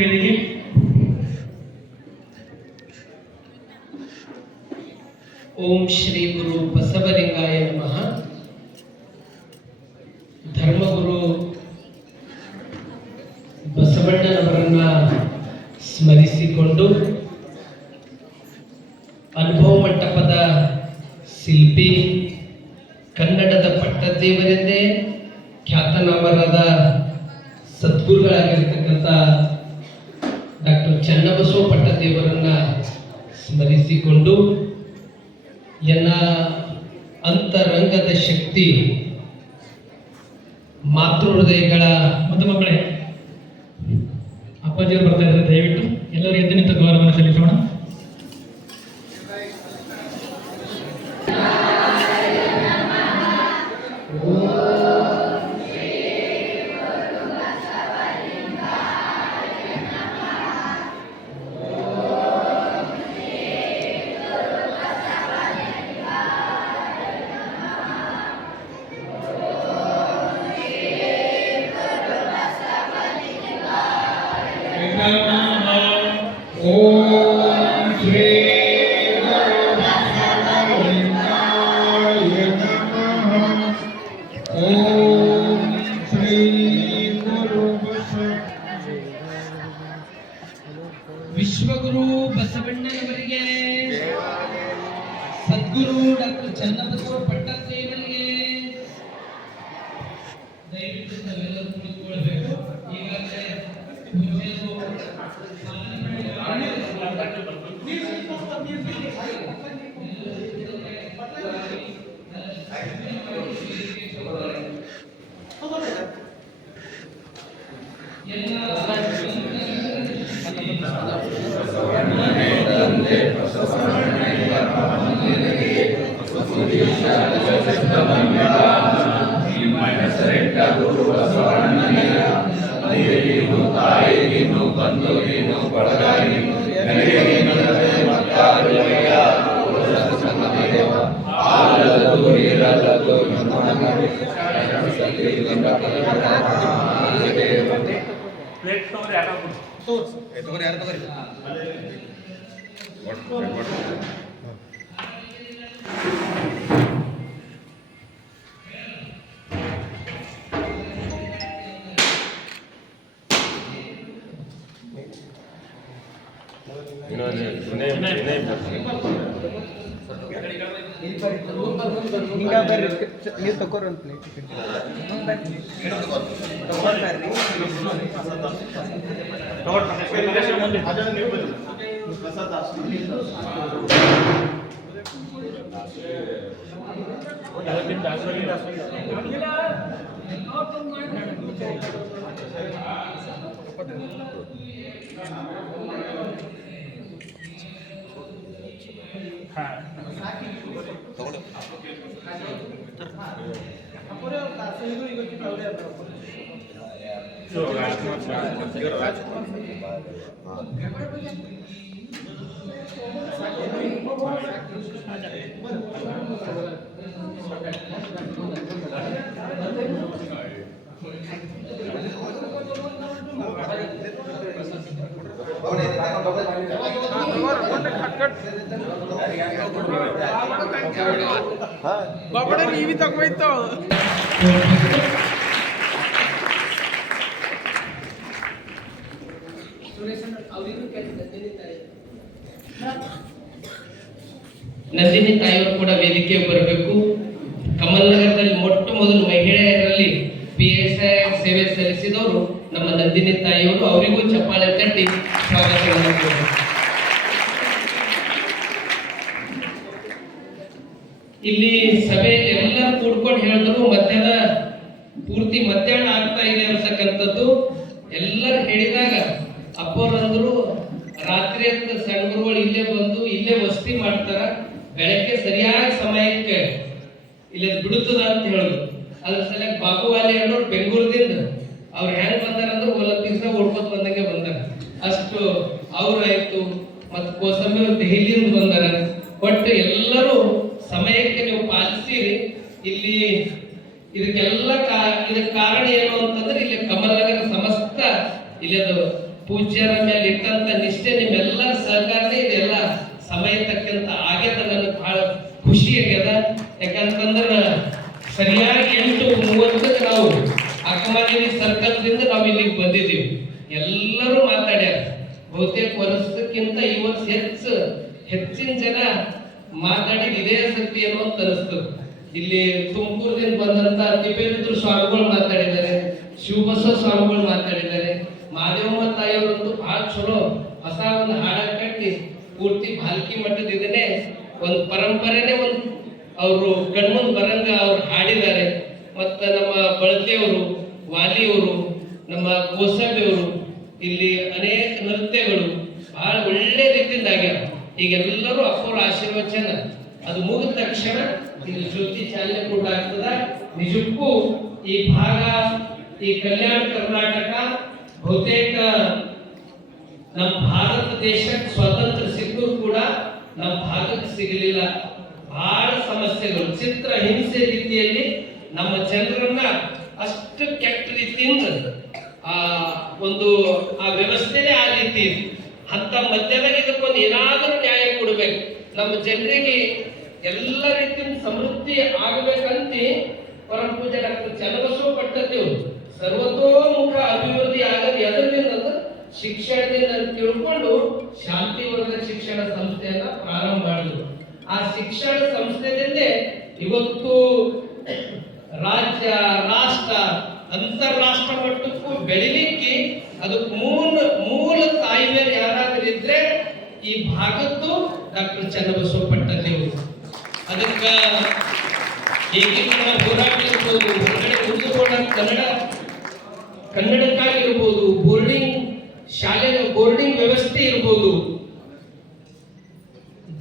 ವೇದಿಕೆ ಓಂ ಶ್ರೀ ಗುರು ಬಸವಲಿಂಗಾಯ ನಮಃ. ಧರ್ಮಗುರು ಬಸವಣ್ಣನವರನ್ನ ಸ್ಮರಿಸಿಕೊಂಡು ಅನುಭವ ಮಂಟಪದ ಶಿಲ್ಪಿ, ಕನ್ನಡದ ಪಟ್ಟದೇವರೆಂದೇ ಖ್ಯಾತನಾಮರಾದ ಸದ್ಗುರುಗಳಾಗಿರ್ತಕ್ಕಂಥ ಡಾಕ್ಟರ್ ಚನ್ನಬಸವ ಪಟ್ಟದೇವರನ್ನ ಸ್ಮರಿಸಿಕೊಂಡು ಎನ್ನ ಅಂತರಂಗದ ಶಕ್ತಿ ಮಾತೃ ಹೃದಯಗಳ ಮಕ್ಕಳೇ, ಅಪ್ಪಾಜಿಯವರು ಬರ್ತಾ ಇದ್ದಾರೆ. ದಯವಿಟ್ಟು ಎಲ್ಲರೂ ಎದ್ದು ನಿಂತು ಗೌರವವನ್ನು ಸಲ್ಲಿಸೋಣ. ವಿಶ್ವಗುರು ಬಸವಣ್ಣನವರಿಗೆ, ಸದ್ಗುರು ಡಾಕ್ಟರ್ ಚನ್ನಬಸವ ಪಟ್ಟದೇವರಿಗೆ ದಯವಿಟ್ಟು ನಾವೆಲ್ಲರೂ ಕುಳಿತುಕೊಳ್ಬೇಕು. ಈಗಾಗಲೇ ನೀವು ತಗೋರಂತ ಬಾಬಡ ನೀವಿ ತಗೋಯ್ತು. ನಂದಿನಿ ತಾಯಿಯವರು ಕೂಡ ವೇದಿಕೆಗೆ ಬರಬೇಕು. ಕಮಲ್ ನಗರದಲ್ಲಿ ಮೊಟ್ಟ ಮೊದಲು ಮಹಿಳೆಯರಲ್ಲಿ PSI ಸೇವೆ ಸಲ್ಲಿಸಿದವರು ನಮ್ಮ ನಂದಿನಿ ತಾಯಿಯವರು. ಅವರಿಗೂ ಚಪ್ಪಾಳೆ ತಟ್ಟಿ ಸ್ವಾಗತವನ್ನು ಕೋರುತ್ತೇನೆ. ಇಲ್ಲಿ ಸಭೆಯಲ್ಲಿ ಎಲ್ಲ ಕೂಡ್ಕೊಂಡು ಹೇಳಿದ್ರು, ಪೂರ್ತಿ ಮಧ್ಯಾಹ್ನ ಆಗ್ತಾ ಇದೆ ಅಂತಕ್ಕಂಥದ್ದು ಎಲ್ಲರೂ ಹೇಳಿದಾಗ ಅಪ್ಪವ್ರಂದ್ರು ರಾತ್ರಿ ಅಂತ ಸಣ್ಣ ಗುರುಗಳು ಇಲ್ಲೇ ಬಂದು ಇಲ್ಲೇ ವಸತಿ ಮಾಡ್ತಾರ, ಬೆಳಗ್ಗೆ ಸರಿಯಾದ ಸಮಯಕ್ಕೆ ಇಲ್ಲಿ ಬಿಡುತ್ತದ ಅಂತ ಹೇಳಿದ್ರು. ಅದ್ರ ಸಲಕ್ಕೆ ಬಾಗುವಾಲಿ ಅನ್ನೋರು ಬೆಂಗಳೂರದಿಂದ ಅವ್ರು ಹೆಂಗ್ ಬಂದಾರ ಅಂದ್ರೆ ಒಲಿಂಪಿಕ್ಸ್ ಓಡ್ಕೊತ ಬಂದಂಗೆ ಬಂದಾರ. ಅಷ್ಟು ಅವ್ರಾಯ್ತು. ಮತ್ತು ಕೋಸಂಬಿ ಅವ್ರು ದೆಹಲಿಯಿಂದ ಬಂದಾರ. ಒಟ್ಟು ಎಲ್ಲರೂ ಸಮಯಕ್ಕೆ ನೀವು ಪಾಲಿಸಿರಿ. ಇಲ್ಲಿ ಇದಕ್ಕೆಲ್ಲ ಇದಕ್ಕೆ ಕಾರಣ ಏನು ಅಂತಂದ್ರೆ ಇಲ್ಲಿ ಕಮಲನಗರ ಸಮಸ್ತ ಇಲ್ಲಿ ಅದು ಪೂಜ್ಯರ ಮೇಲೆ ಇಟ್ಟಂತ ನಿಷ್ಠೆ ನಿಮ್ಮೆಲ್ಲರ ಸಹಕಾರನೇ ಇದೆಲ್ಲ ಸಮಯ ತಕ್ಕಂತ ಆಗ್ಯದ. ನನಗೆ ಬಹಳ ಖುಷಿ ಆಗ್ಯದ. ಯಾಕಂತಂದ್ರ ಸರಿಯಾಗಿ 8:30 ನಾವು ಅಕ್ಕಮಹಾದೇವಿ ಸರ್ಕಲ್ದಿಂದ ನಾವು ಇಲ್ಲಿಗೆ ಬಂದಿದ್ದೀವಿ. ಎಲ್ಲರೂ ಮಾತಾಡ್ಯಾರ. ಬಹುತೇಕ ವರ್ಷಕ್ಕಿಂತ ಈ ವರ್ಷ ಹೆಚ್ಚಿನ ಜನ ಮಾತಾಡಿದ ಇದೇ ಸತ್ಯ ಏನೋ ಅಂತ ಅನಿಸ್ತದೆ. ಇಲ್ಲಿ ತುಮಕೂರದಿಂದ ಬಂದಂತ ತಿಪ್ಪೇರುದ್ರ ಸ್ವಾಮಿಗಳು ಮಾತಾಡಿದ್ದಾರೆ, ಶಿವಬಸವ ಸ್ವಾಮಿಗಳು ಮಾತಾಡಿದ್ದಾರೆ, ಮಾದೇವಮ್ಮ ತಾಯಿಯವರಂತೂ ಬಹಳ ಚಲೋ ಹೊಸ ಒಂದು ಹಾಡ ಕಟ್ಟಿ ಪೂರ್ತಿ ಭಾಲ್ಕಿ ಮಠದ ಇದನ್ನೇ ಒಂದು ಪರಂಪರೆನೇ ಒಂದು ಅವರು ಕಣ್ಮುಂದ್ ಬರಂಗ ಅವ್ರು ಹಾಡಿದ್ದಾರೆ. ಮತ್ತ ನಮ್ಮ ಬಳತಿಯವರು, ವಾಲಿಯವರು, ನಮ್ಮ ಗೋಸಬಿಯವರು, ಇಲ್ಲಿ ಅನೇಕ ನೃತ್ಯಗಳು ಬಹಳ ಒಳ್ಳೆ ರೀತಿಯಿಂದ ಆಗ್ಯಾವ. ಈಗೆಲ್ಲರೂ ಅಪ್ಪವ್ರ ಆಶೀರ್ವಚನ ಅದು ಮುಗಿದ ತಕ್ಷಣ ಇಲ್ಲಿ ಜ್ಯೋತಿ ಚಾಲನೆ ಕೂಡ ಆಗ್ತದ. ನಿಜಕ್ಕೂ ಈ ಭಾಗ, ಈ ಕಲ್ಯಾಣ ಕರ್ನಾಟಕ ಬಹುತೇಕ ನಮ್ಮ ಭಾರತ ದೇಶಕ್ಕೆ ಸ್ವಾತಂತ್ರ್ಯ ಸಿಕ್ಕೂ ಕೂಡ ನಮ್ಮ ಭಾಗಕ್ಕೆ ಸಿಗಲಿಲ್ಲ. ಬಹಳ ಸಮಸ್ಯೆಗಳು, ಚಿತ್ರ ಹಿಂಸೆ ರೀತಿಯಲ್ಲಿ ನಮ್ಮ ಜನರನ್ನ ಅಷ್ಟು ಕೆಟ್ಟ ರೀತಿಯಿಂದ ಒಂದು ಆ ವ್ಯವಸ್ಥೆನೇ ಆ ರೀತಿ ಅಂತ ಮಧ್ಯದಾಗ ಇದಕ್ಕೊಂದು ಏನಾದರೂ ನ್ಯಾಯ ಕೊಡ್ಬೇಕು. ನಮ್ಮ ಜನರಿಗೆ ಎಲ್ಲ ರೀತಿಯ ಸಮೃದ್ಧಿ ಆಗಬೇಕಂತ ಪರಮ ಪೂಜ್ಯ ಡಾಕ್ಟರ್ ಚನ್ನಬಸವ ಪಟ್ಟದೇವರು ಸರ್ವತೋಮುಖ ಅಭಿವೃದ್ಧಿ ಆಗದು ಎದರಿಂದ ಶಿಕ್ಷಣದಿಂದ ತಿಳ್ಕೊಂಡು ಶಾಂತಿವರ್ಗ ಶಿಕ್ಷಣ ಸಂಸ್ಥೆಯನ್ನ ಪ್ರಾರಂಭ ಮಾಡಿದ್ರು. ಆ ಶಿಕ್ಷಣ ಸಂಸ್ಥೆದಿಂದ ಇವತ್ತು ರಾಜ್ಯ, ರಾಷ್ಟ್ರ, ಅಂತಾರಾಷ್ಟ್ರ ಮಟ್ಟಕ್ಕೂ ಬೆಳಿಲಿಕ್ಕೆ ಅದಕ್ಕೆ ಮೂಲ ತಾಯಿ ಮೇಲೆ ಯಾರಾದ್ರೂ ಇದ್ರೆ ಈ ಭಾಗದ್ದು ಡಾಕ್ಟರ್ ಚನ್ನಬಸವ ಪಟ್ಟದೇವರು. ಅದಕ್ಕ ಈಗಿನ ಹೋರಾಟ ಇರ್ಬೋದು, ಹೊರಗಡೆ ಉಳಿದುಕೊಂಡ ಕನ್ನಡಕ್ಕಾಗಿರ್ಬೋದು, ಬೋರ್ಡಿಂಗ್ ವ್ಯವಸ್ಥೆ ಇರ್ಬೋದು,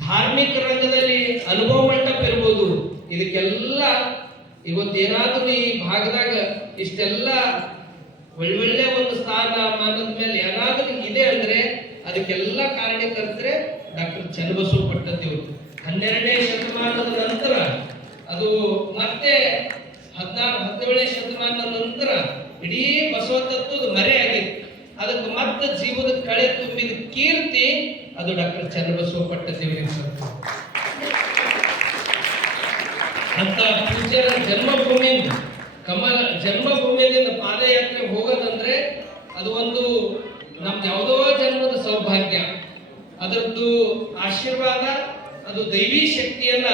ಧಾರ್ಮಿಕ ರಂಗದಲ್ಲಿ ಅನುಭವ ಮಂಟಪ ಇರ್ಬೋದು, ಇದಕ್ಕೆಲ್ಲ ಇವತ್ತೇನಾದ್ರೂ ಈ ಭಾಗದಾಗ ಇಷ್ಟೆಲ್ಲ ಒಳ್ಳೊಳ್ಳೆ ಒಂದು ಸ್ಥಾನಮಾನದ ಮೇಲೆ ಏನಾದ್ರೂ ಇದೆ ಅಂದ್ರೆ ಅದಕ್ಕೆಲ್ಲ ಕಾರಣಕರ್ತರೆ ಡಾಕ್ಟರ್ ಚನ್ನಬಸವ ಪಟ್ಟದೇವರು. 12ನೇ ಶತಮಾನದ ನಂತರ ಅದು ಮತ್ತೆ 16-17ನೇ ಶತಮಾನದ ನಂತರ ಇಡೀ ಬಸವ ತತ್ವದ ಮರೆ ಆಗಿತ್ತು. ಅದಕ್ಕೆ ಮತ್ತೆ ಜೀವದ ಕಳೆ ತುಂಬಿದ ಕೀರ್ತಿ ಅದು ಡಾಕ್ಟರ್ ಚನ್ನಬಸವ ಪಟ್ಟದೇವರಿಗೆ. ಅಂತ ಪೂಜ್ಯರ ಜನ್ಮಭೂಮಿಯಿಂದ ಜನ್ಮಭೂಮಿಯಿಂದ ಪಾದಯಾತ್ರೆ ಹೋಗೋದಂದ್ರೆ ಅದು ಒಂದು ನಮ್ದು ಯಾವುದೋ ಜನ್ಮದ ಸೌಭಾಗ್ಯ. ಅದರದ್ದು ಆಶೀರ್ವಾದ, ಅದು ದೈವಿ ಶಕ್ತಿಯನ್ನ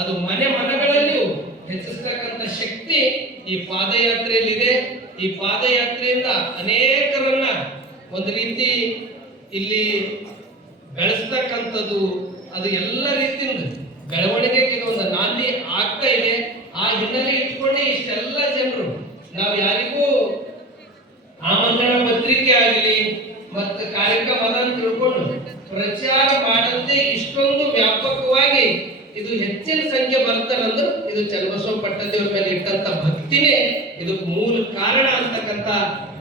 ಅದು ಮನೆಗಳಲ್ಲಿಯೂ ಹೆಚ್ಚಿಸ್ತಕ್ಕಂಥ ಶಕ್ತಿ ಈ ಪಾದಯಾತ್ರೆಯಲ್ಲಿದೆ. ಈ ಪಾದಯಾತ್ರೆಯಿಂದ ಅನೇಕರನ್ನ ಒಂದು ರೀತಿ ಇಲ್ಲಿ ಬೆಳೆಸ್ತಕ್ಕಂಥದ್ದು, ಅದು ಎಲ್ಲ ರೀತಿಯಿಂದ ಬೆಳವಣಿಗೆಗೆ ಒಂದು ನಾಂದಿ ಆಗ್ತಾ ಇದೆ. ಆ ಹಿನ್ನೆಲೆ ಇಟ್ಕೊಂಡೇ ಇಷ್ಟೆಲ್ಲ ಜನರು ನಾವು ಯಾರಿಗೂ ಆಮಂತ್ರಣ ಪತ್ರಿಕೆ ಆಗಲಿ ಮತ್ತು ಕಾರ್ಯಕ್ರಮ ಅದನ್ನು ತಿಳ್ಕೊಂಡು ಪ್ರಚಾರ ಮಾಡಂತೆ ಇಷ್ಟೊಂದು ವ್ಯಾಪಕವಾಗಿ ಇದು ಹೆಚ್ಚಿನ ಸಂಖ್ಯೆ ಬರ್ತಾರಂದ್ರೆ ಇದು ಚನ್ನಬಸವ ಪಟ್ಟದೇವರ ಮೇಲೆ ಇಟ್ಟಂತ ಭಕ್ತಿನೇ ಇದಕ್ಕೆ ಮೂಲ ಕಾರಣ ಅಂತಕ್ಕಂಥ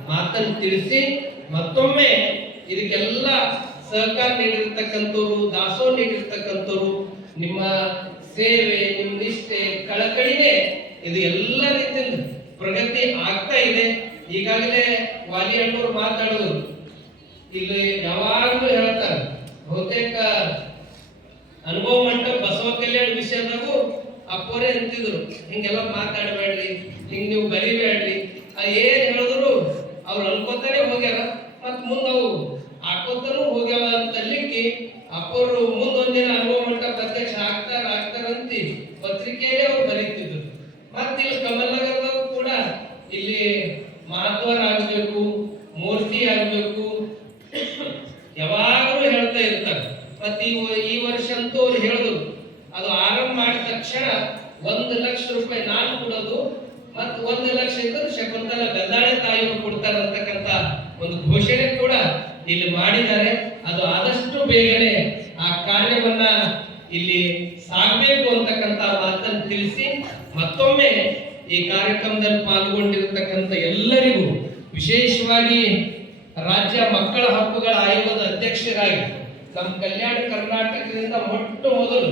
ಮಾತನ್ನು ತಿಳಿಸಿ, ಮತ್ತೊಮ್ಮೆ ಇದಕ್ಕೆಲ್ಲ ಸಹಕಾರ ನೀಡಿರ್ತಕ್ಕಂಥವ್ರು, ದಾಸೋಹ ನೀಡಿರ್ತಕ್ಕಂಥವ್ರು, ನಿಮ್ಮ ಸೇವೆ, ನಿಮ್ಮ ನಿಷ್ಠೆ, ಕಳಕಳಿನೇ ಇದು ಎಲ್ಲ ರೀತಿಯಿಂದ ಪ್ರಗತಿ ಆಗ್ತಾ ಇದೆ. ಈಗಾಗಲೇ ವಾಲಿ ಅಣ್ಣವ್ರು ಮಾತಾಡಿದ್ರು, ಇಲ್ಲಿ ಯಾವಾಗಲೂ ಹೇಳ್ತಾರೆ, ಬಹುತೇಕ ಅನುಭವ ಮಂಟಪ ಬಸವ ಕಲ್ಯಾಣ ವಿಷಯದಾಗೂ ಅಪ್ಪೋರೇ ಅಂತಿದ್ರು, ಹಿಂಗೆಲ್ಲ ಮಾತಾಡಬೇಡ್ರಿ, ಹಿಂಗ್ ನೀವು ಬರಿಬೇಡ್ರಿ. ಏನ್ ಹೇಳಿದ್ರು ಅವ್ರು ಅನ್ಕೋತಾನೆ ಹೋಗ್ಯಾರ, ಮತ್ ಮುಂದ್ ನಾವು ಹಾಕೋತಾನು ಹೋಗ್ಯಾವ ಅಂತಲ್ಲಿಕ್ಕೆ ಅಪ್ಪರು ಮುಂದೊಂದಿನ ಅನುಭವ ಮಂಟಪ ಅಧ್ಯಕ್ಷ ಆಗ್ತಾರಂತಿ ಪತ್ರಿಕೆಯಲ್ಲೇ ಅವ್ರು ಬರೀತಿದ್ರು. ಮತ್ ಇಲ್ಲಿ ಕಮಲನಗರದಾಗ ಕೂಡ ಇಲ್ಲಿ ಮಹಾದ್ವಾರ ಆಗ್ಬೇಕು, ಮೂರ್ತಿ ಆಗ್ಬೇಕು, ಯಾವಾಗಲೂ ಹೇಳ್ತಾ ಇರ್ತಾರೆ. ಮತ್ತೆ ಈ ವರ್ಷ ಅಂತೂ ಅವ್ರು ಹೇಳಿದ್ರು, ಅದು ಆರಂಭ ಮಾಡಿದ ತಕ್ಷಣ 1 ಲಕ್ಷ ರೂಪಾಯಿ ನಾನು ಕೊಡೋದು, ಮತ್ತು 1 ಲಕ್ಷ ಇದ್ದರೆ ಶಕುಂತಲ ಗದ್ದಾಳೆ ತಾಯಿಯವರು ಕೊಡ್ತಾರೆ ಅಂತಕ್ಕಂಥ ಒಂದು ಘೋಷಣೆ ಕೂಡ ಇಲ್ಲಿ ಮಾಡಿದ್ದಾರೆ. ಅದು ಆದಷ್ಟು ಬೇಗನೆ ಆ ಕಾರ್ಯವನ್ನ ಇಲ್ಲಿ ಸಾಗಬೇಕು ಅಂತಕ್ಕಂಥ ಮಾತನ್ನು ತಿಳಿಸಿ, ಮತ್ತೊಮ್ಮೆ ಈ ಕಾರ್ಯಕ್ರಮದಲ್ಲಿ ಪಾಲ್ಗೊಂಡಿರತಕ್ಕಂಥ ಎಲ್ಲರಿಗೂ, ವಿಶೇಷವಾಗಿ ರಾಜ್ಯ ಮಕ್ಕಳ ಹಕ್ಕುಗಳ ಆಯೋಗದ ಅಧ್ಯಕ್ಷರಾಗಿ ನಮ್ಮ ಕಲ್ಯಾಣ ಕರ್ನಾಟಕದಿಂದ ಮೊಟ್ಟ ಮೊದಲು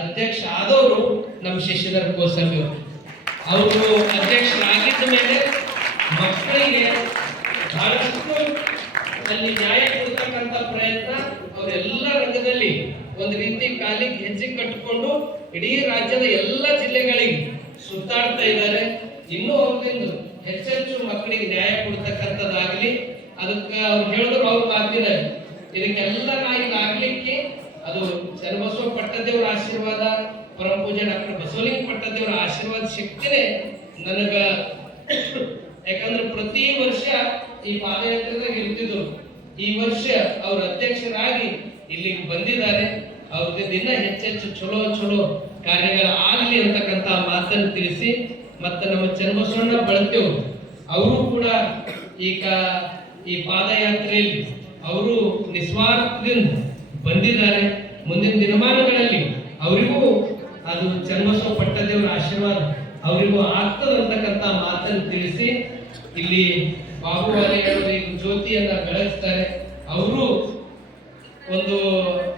ಅಧ್ಯಕ್ಷ ಆದವರು ನಮ್ಮ ಶಶಿಧರ ಕೋಸಂಬಿ ಅವರು. ಅಧ್ಯಕ್ಷರಾಗಿದ್ದ ಮೇಲೆ ಮಕ್ಕಳಿಗೆ ಬಹಳಷ್ಟು ಅಲ್ಲಿ ನ್ಯಾಯ ಕೊಡ್ತಕ್ಕಂತ ಪ್ರಯತ್ನ ಅವರೆಲ್ಲ ರಂಗದಲ್ಲಿ ಒಂದು ರೀತಿ ಕಾಲಿಗೆ ಹೆಜ್ಜೆ ಕಟ್ಟಿಕೊಂಡು ಇಡೀ ರಾಜ್ಯದ ಎಲ್ಲ ಜಿಲ್ಲೆಗಳಿಗೆ ಸುತ್ತಾಡ್ತಾ ಇದ್ದಾರೆ. ಇನ್ನೂ ಅವ್ರಿಂದ ಹೆಚ್ಚೆಚ್ಚು ಮಕ್ಕಳಿಗೆ ನ್ಯಾಯ ಕೊಡ್ತಕ್ಕಂಥದ್ದಾಗ್ಲಿ ಅದಕ್ಕೆ ಅವ್ರು ಹೇಳಿದ್ರು ಅವ್ರು ಆಗ್ತಿದ್ದಾರೆ. ಇದಕ್ಕೆಲ್ಲ ನಾ ಈಗ ಆಗ್ಲಿಕ್ಕೆ ಅದು ಚನ್ನಬಸವ ಪಟ್ಟದೇವರ ಆಶೀರ್ವಾದ, ಪರಮ ಪೂಜ್ಯ ಡಾಕ್ಟರ್ ಬಸವಲಿಂಗ ಪಟ್ಟದೇವರ ಆಶೀರ್ವಾದ ಶಕ್ತಿನೇ ನನಗ. ಯಾಕಂದ್ರೆ ಪ್ರತಿ ವರ್ಷ ಈ ಪಾದಯಾತ್ರೆದಾಗ ಇರ್ತಿದ್ರು. ಈ ವರ್ಷ ಅವ್ರ ಅಧ್ಯಕ್ಷರಾಗಿ ಇಲ್ಲಿಗೆ ಬಂದಿದ್ದಾರೆ. ಅವ್ರಿಗೆ ದಿನ ಹೆಚ್ಚೆಚ್ಚು ಚಲೋ ಚಲೋ ಕಾರ್ಯಗಳ ಆಗಲಿ ಅಂತಕ್ಕಂತ ಮಾತನ್ನು ತಿಳಿಸಿ, ಮತ್ತೆ ನಮ್ಮ ಚನ್ನಬಸವಣ್ಣ ಬಳತೇವ್ ಅವರು ಕೂಡ ಈಗ ಈ ಪಾದಯಾತ್ರೆಯಲ್ಲಿ ಅವರು ನಿಸ್ವಾರ್ಥದಿಂದ ಬಂದಿದ್ದಾರೆ. ಮುಂದಿನ ದಿನಮಾನಗಳಲ್ಲಿ ಅವರಿಗೂ ಅದು ಚನ್ನಬಸವ ಪಟ್ಟದೇವರ ಆಶೀರ್ವಾದ ಅವರಿಗೂ ಆಗ್ತದಂತಕ್ಕಂತ ಮಾತನ್ನು ತಿಳಿಸಿ, ಇಲ್ಲಿ ಬಾಬು ವಾಲೆಗಳು ಈಗ ಜ್ಯೋತಿಯನ್ನ ಬೆಳಗಿಸ್ತಾರೆ. ಅವರು ಒಂದು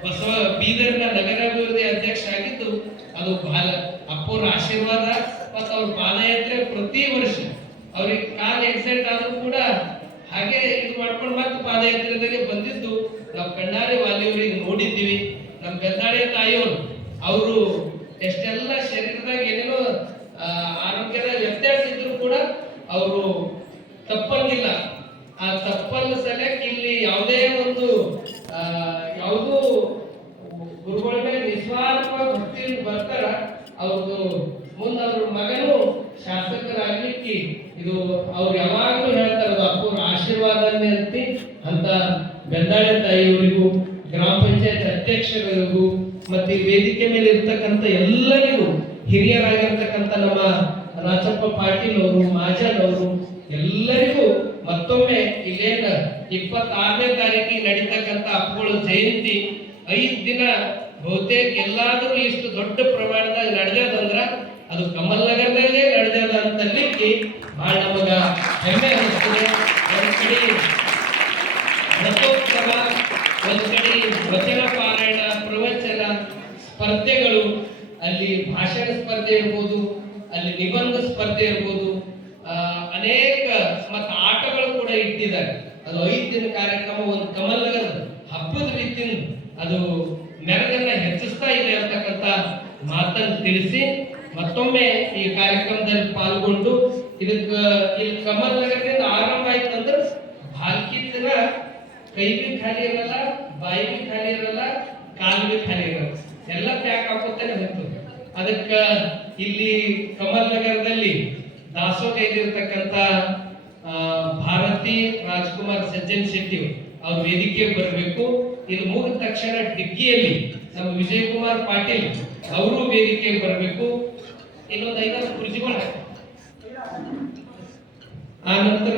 ಬಸವ ಬೀದರ್ನ ನಗರಾಭಿವೃದ್ಧಿ ಅಧ್ಯಕ್ಷ ಆಗಿದ್ದು ಅದು ಬಹಳ ಅಪ್ಪವ್ರ ಆಶೀರ್ವಾದ. ಮತ್ತು ಅವ್ರ ಪಾದಯಾತ್ರೆ ಪ್ರತಿ ವರ್ಷ ಅವ್ರಿಗೆ ಕಾಲ್ ಆಕ್ಸಿಡೆಂಟ್ ಆದ್ರೂ ಕೂಡ ಹಾಗೆ ಇದು ಮಾಡ್ಕೊಂಡು ಮತ್ತೆ ಪಾದಯಾತ್ರೆದಾಗೆ ಬಂದಿದ್ದು ನಾವು ಕಣ್ಣಾರೆ ವಾಲಿಯವರಿಗೆ ನೋಡಿದ್ದೀವಿ. ನಮ್ಮ ಬೆದ್ದಾಳೆ ತಾಯಿಯವರು ಅವರು ಎಷ್ಟೆಲ್ಲ ಶರೀರದಾಗ ಏನೇನೋ ಆರೋಗ್ಯದ ವ್ಯತ್ಯಾಸ ಇದ್ರು ಕೂಡ ಅವರು ತಪ್ಪಂಗಿಲ್ಲ. ಆ ತಪ್ಪಲ್ಲ ಸಲಕ್ಕೆ ಇಲ್ಲಿ ಯಾವುದೇ ಒಂದು ಯಾವುದು ಗುರುಗಳ ಮೇಲೆ ನಿಸ್ವಾರ್ಥವಾಗಿ ಭಕ್ತಿಯಿಂದ ಬರ್ತಾರ. ಅವ್ರದ್ದು ಮುಂದೆ ಅವ್ರ ಮಗನು ಶಾಸಕರಾಗ್ಲಿಕ್ಕೆ ಇದು ಅವ್ರು ಯಾವಾಗಲೂ ಹೇಳ್ತಾರ ಅಪ್ಪವ್ರ ಆಶೀರ್ವಾದನೇ ಅಂತಿ ಅಂತ. ಬೆದ್ದಾಳೆ ತಾಯಿಯವರಿಗೂ, ಗ್ರಾಮ ಪಂಚಾಯತ್ ಅಧ್ಯಕ್ಷರಿಗೂ, ಮತ್ತೆ ವೇದಿಕೆ ಮೇಲೆ ಇರ್ತಕ್ಕಂಥ ಎಲ್ಲರಿಗೂ, ಹಿರಿಯರಾಗಿರ್ತಕ್ಕಂಥ ನಮ್ಮ ರಾಜಪ್ಪ ಪಾಟೀಲ್ ಅವರು, ಮಾಜನ್ ಅವರು ಎಲ್ಲರಿಗೂ ಮತ್ತೊಮ್ಮೆ ಇಲ್ಲೇನ 26ನೇ ತಾರೀಕಿಗೆ ನಡೀತಕ್ಕಂಥ ಅಪ್ಪುಗಳ ಜಯಂತಿ 5 ದಿನ ಬಹುತೇಕ ಎಲ್ಲಾದ್ರೂ ಇಷ್ಟು ದೊಡ್ಡ ಪ್ರಮಾಣದಾಗ ನಡೆದದಂದ್ರ ಅದು ಕಮಲ್ ನಗರದಲ್ಲೇ ನಡೆದದ ಅಂತಲಿಕ್ಕೆ ಬಹಳ ನಮಗ ಹೆಮ್ಮೆ ಅನಿಸ್ತದೆ. ಒಂದ್ ಕಡೆ ರಥೋತ್ಸವ, ಒಂದ್ ಕಡೆ ವಚನ ಪಾರಾಯಣ, ಪ್ರವಚನ ಸ್ಪರ್ಧೆಗಳು, ಅಲ್ಲಿ ಭಾಷಣ ಸ್ಪರ್ಧೆ ಇರ್ಬೋದು, ಅಲ್ಲಿ ನಿಬಂಧ ಸ್ಪರ್ಧೆ ಇರ್ಬೋದು, ಅನೇಕ ಮತ್ತು ಆಟಗಳು ಕೂಡ ಇಟ್ಟಿದ್ದಾರೆ. ಅದು 5 ದಿನ ಕಾರ್ಯಕ್ರಮ ಒಂದು ಕಮಲ್ ನಗರ ಹಬ್ಬದ ರೀತಿಯಿಂದ ಅದು ಮೆರಗನ್ನ ಹೆಚ್ಚಿಸ್ತಾ ಇದೆ ಅಂತಕ್ಕಂಥ ಮಾತನ್ನು ತಿಳಿಸಿ, ಮತ್ತೊಮ್ಮೆ ಈ ಕಾರ್ಯಕ್ರಮದಲ್ಲಿ ಪಾಲ್ಗೊಂಡು ಇದಕ್ಕೆ ಇಲ್ಲಿ ಕಮಲ್ ನಗರದಿಂದ ಆರಂಭ ಆಯ್ತಂದ್ರೆ ಭಾಲ್ಕಿ ದಿನ ಕೈ ಬಿ ಖಾಲಿ ಇರಲ್ಲ, ಬಾಯಿ ಬಿ ಖಾಲಿ ಇರಲ್ಲ, ಕಾಲು ಬಿ ಖಾಲಿ ಇರಲ್ಲ, ಎಲ್ಲ ಪ್ಯಾಕ್ ಹಾಕೋತಾನೆ ಹೋಗ್ತದೆ. ಅದಕ್ಕೆ ಇಲ್ಲಿ ಕಮಲ್ ನಗರದಲ್ಲಿ ದಾಸೋಹ ಇದಿರ್ತಕ್ಕಂಥ ಭಾರತಿ ರಾಜ್ಕುಮಾರ್ ಸಜ್ಜನ್ ಶೆಟ್ಟಿ ಅವ್ರ ವೇದಿಕೆ ಬರಬೇಕು. ಇದು ಮುಗಿದ ತಕ್ಷಣ ಡಿಗ್ಗಿಯಲ್ಲಿ ನಮ್ಮ ವಿಜಯ್ ಕುಮಾರ್ ಪಾಟೀಲ್ ಅವರು ವೇದಿಕೆಗೆ ಬರಬೇಕು. ಇನ್ನೊಂದು 5 ಕುರ್ಚಿಗಳು ಆ ನಂತರ